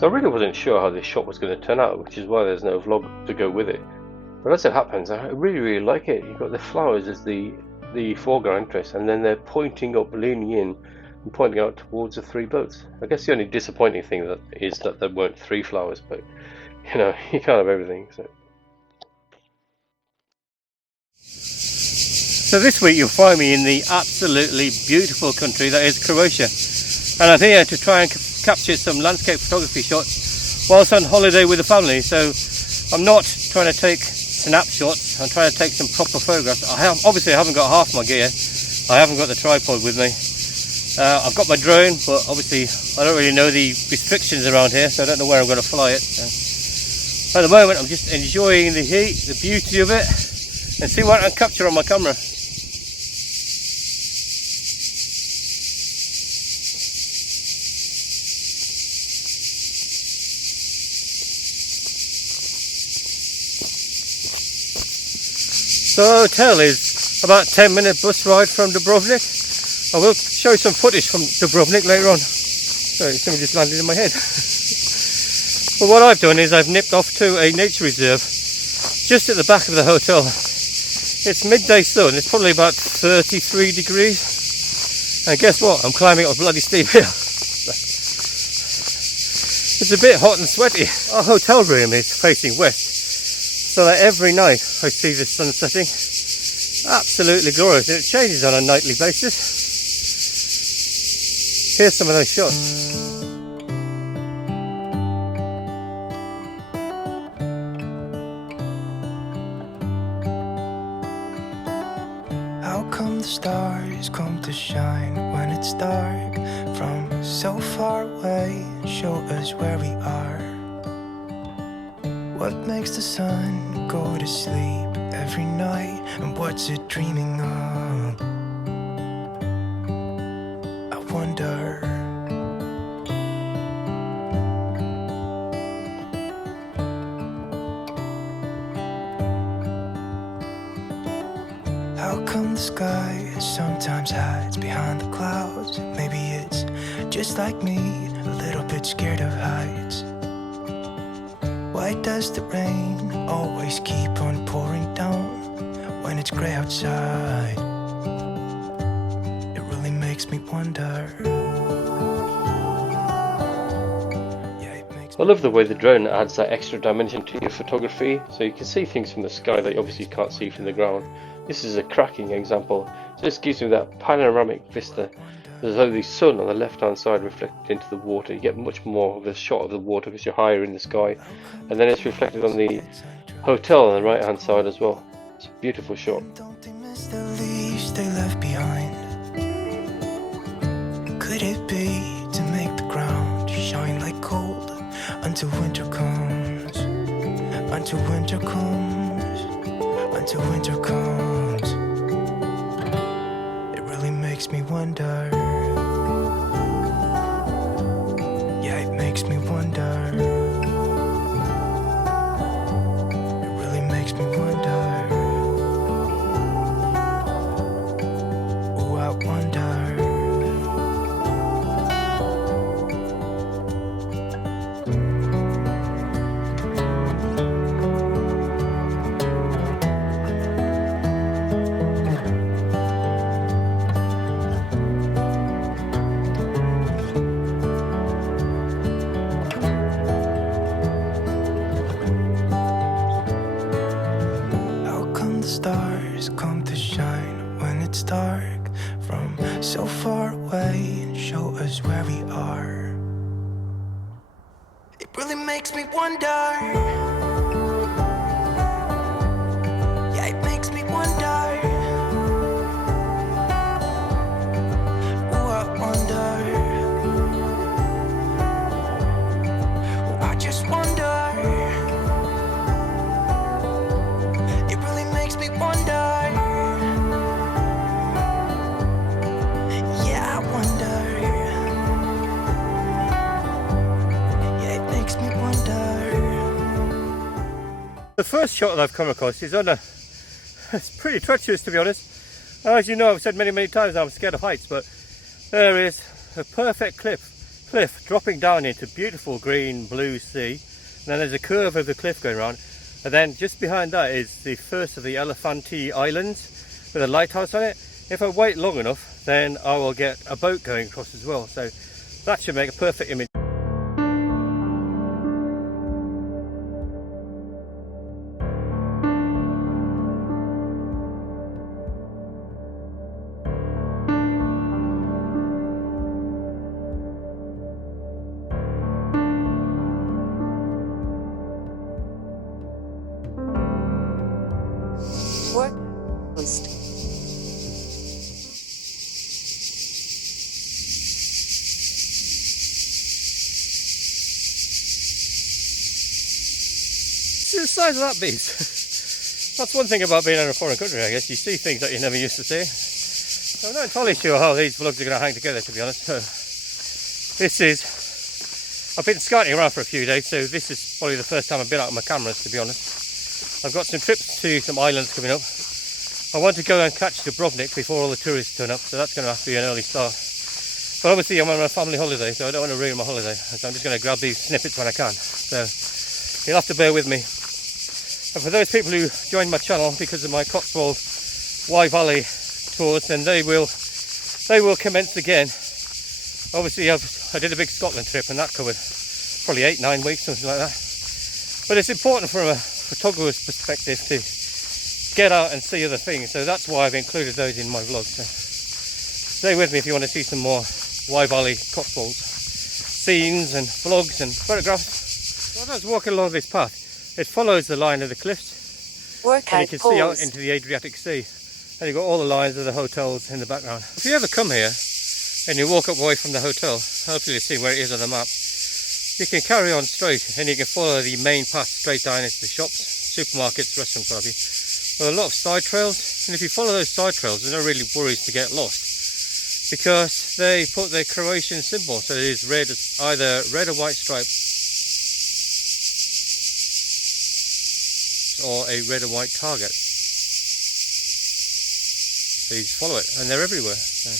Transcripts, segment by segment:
So I really wasn't sure how this shot was going to turn out, which is why there's no vlog to go with it. But as it happens, I really like it. You've got the flowers as the foreground interest, and then they're pointing up, leaning in, and pointing out towards the three boats. I guess the only disappointing thing is that there weren't three flowers, but you know, you can't have everything. So this week you'll find me in the absolutely beautiful country that is Croatia, and I'm here to try and capture some landscape photography shots whilst on holiday with the family. So I'm not trying to take snapshots, I'm trying to take some proper photographs. Obviously I haven't got half my gear, I haven't got the tripod with me. I've got my drone, but obviously I don't really know the restrictions around here, so I don't know where I'm going to fly it. So at the moment I'm just enjoying the heat, the beauty of it, and see what I can capture on my camera. So the hotel is about a 10-minute bus ride from Dubrovnik. I will show you some footage from Dubrovnik later on. Sorry, something just landed in my head. Well, what I've done is I've nipped off to a nature reserve just at the back of the hotel. It's midday sun, it's probably about 33 degrees. And guess what? I'm climbing up a bloody steep hill. It's a bit hot and sweaty. Our hotel room is facing west, so that every night I see the sun setting. Absolutely glorious. It changes on a nightly basis. Here's some of those shots. How come the stars come to shine when it's dark from so far away and show us where we are? What makes the sun go to sleep every night, and what's it dreaming of? I wonder. How come the sky sometimes hides behind the clouds? Maybe it's just like me, a little bit scared of heights. Why does the rain always keep on pouring down when it's grey outside? It really makes me wonder. I love the way the drone adds that extra dimension to your photography, so you can see things from the sky that you obviously can't see from the ground. This is a cracking example. So this gives me that panoramic vista. There's though the sun on the left hand side reflected into the water. You get much more of a shot of the water because you're higher in the sky, and then it's reflected on the hotel on the right hand side as well. It's a beautiful shot. Don't they miss the leaves they left behind? Could it be to make the ground shine like gold until winter comes? Until winter comes. Until winter comes. It really makes me wonder. Yeah, it makes me wonder. It really makes me wonder. Oh, I wonder. Stars come to shine when it's dark from so far away and show us where we are. It really makes me wonder. Yeah, it makes me wonder. Oh, I wonder. Oh, I just wonder. The first shot that I've come across is on a, it's pretty treacherous to be honest. As you know, I've said many times I'm scared of heights, but there is a perfect cliff cliff dropping down into beautiful green blue sea, and then there's a curve of the cliff going around, and then just behind that is the first of the Elefanti Islands with a lighthouse on it. If I wait long enough, then I will get a boat going across as well, so that should make a perfect image. Work post. See the size of that beast. That's one thing about being in a foreign country, I guess. You see things that you never used to see. So I'm not entirely sure how these vlogs are going to hang together, to be honest. So this is... I've been scouting around for a few days, so this is probably the first time I've been out with my cameras, to be honest. I've got some trips to some islands coming up. I want to go and catch Dubrovnik before all the tourists turn up, so that's going to have to be an early start. But obviously I'm on a family holiday, so I don't want to ruin my holiday. So I'm just going to grab these snippets when I can. So you'll have to bear with me. And for those people who joined my channel because of my Cotswold Wye Valley tours, then they will commence again. Obviously I did a big Scotland trip and that covered probably 8-9 weeks, something like that. But it's important from a photographer's perspective to get out and see other things, so that's why I've included those in my vlog. So stay with me if you want to see some more Wye Valley Cotswolds scenes and vlogs and photographs. So as I was walking along this path, it follows the line of the cliffs, and you can see out into the Adriatic Sea, and you've got all the lines of the hotels in the background. If you ever come here and you walk up away from the hotel, hopefully you see where it is on the map, you can carry on straight and you can follow the main path straight down into the shops, supermarkets, restaurants, what have you. There are a lot of side trails, and if you follow those side trails, there's no really worries to get lost, because they put the Croatian symbol, so it is red, either red or white stripes or a red or white target. So you just follow it, and they're everywhere. So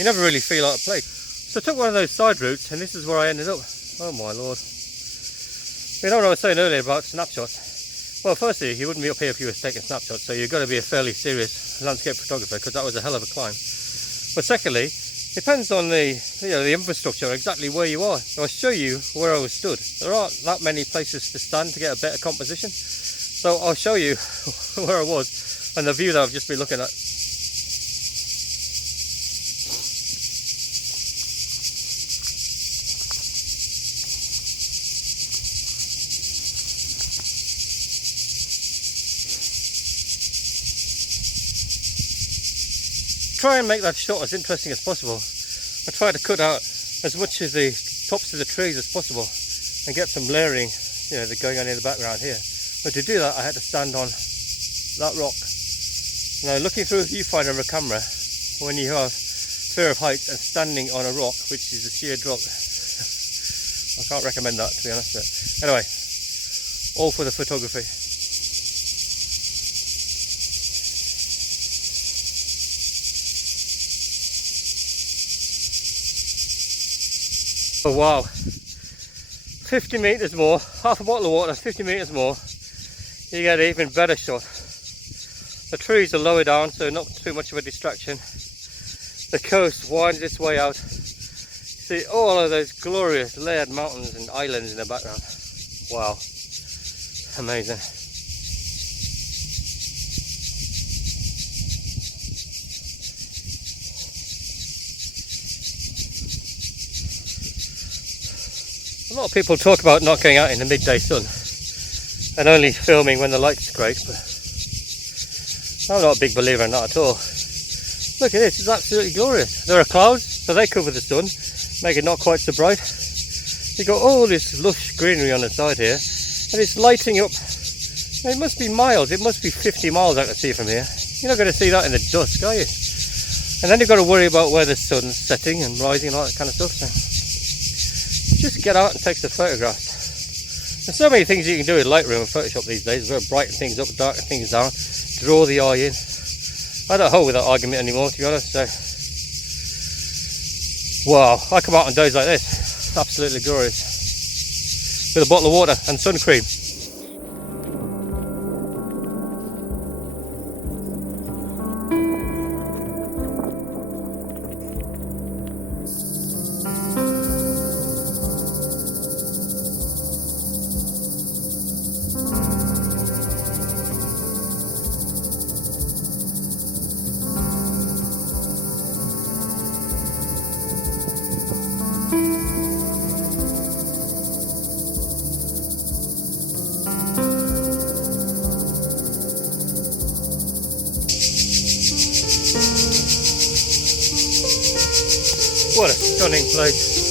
you never really feel out of place. So I took one of those side routes, and this is where I ended up. Oh my lord. You know what I was saying earlier about snapshots? Well, firstly, you wouldn't be up here if you were taking snapshots, so you've got to be a fairly serious landscape photographer, because that was a hell of a climb. But secondly, it depends on the infrastructure, exactly where you are. So I'll show you where I was stood. There aren't that many places to stand to get a better composition, so I'll show you where I was and the view that I've just been looking at. Try and make that shot as interesting as possible. I try to cut out as much of the tops of the trees as possible and get some layering, going on in the background here. But to do that, I had to stand on that rock. Now, looking through a viewfinder of a camera, when you have fear of heights and standing on a rock, which is a sheer drop, I can't recommend that, to be honest. But anyway, all for the photography. Oh wow, 50 metres more, half a bottle of water, 50 metres more, you get an even better shot. The trees are lower down, so not too much of a distraction. The coast winds its way out. See all of those glorious layered mountains and islands in the background. Wow, amazing. A lot of people talk about not going out in the midday sun and only filming when the light's great, but I'm not a big believer in that at all. Look at this, it's absolutely glorious. There are clouds, so they cover the sun, make it not quite so bright. You've got all this lush greenery on the side here, and it's lighting up. It must be miles, it must be 50 miles I can see from here. You're not going to see that in the dusk, are you? And then you've got to worry about where the sun's setting and rising and all that kind of stuff. So just get out and take some photographs. There's so many things you can do with Lightroom and Photoshop these days. You've got to brighten things up, darken things down, draw the eye in. I don't hold with that argument anymore, to be honest. So, wow, I come out on days like this absolutely glorious. With a bottle of water and sun cream. What a stunning place.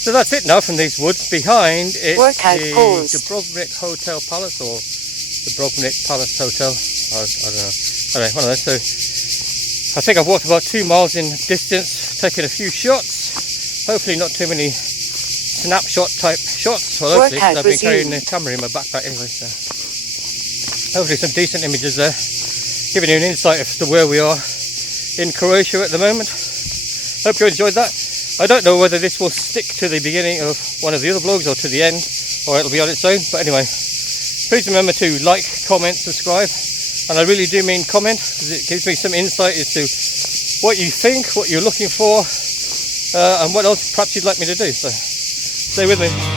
So that's it now from these woods. Behind it's Workout the pause. Dubrovnik Hotel Palace, or Dubrovnik Palace Hotel. I don't know. Anyway, one of those. So I think I've walked about 2 miles in distance, taken a few shots. Hopefully not too many snapshot type shots. Well, hopefully, because I've been carrying the camera in my backpack anyway. So hopefully some decent images there, giving you an insight as to where we are in Croatia at the moment. Hope you enjoyed that. I don't know whether this will stick to the beginning of one of the other vlogs or to the end, or it'll be on its own. But anyway, please remember to like, comment, subscribe. And I really do mean comment, because it gives me some insight as to what you think, what you're looking for, and what else perhaps you'd like me to do. So stay with me.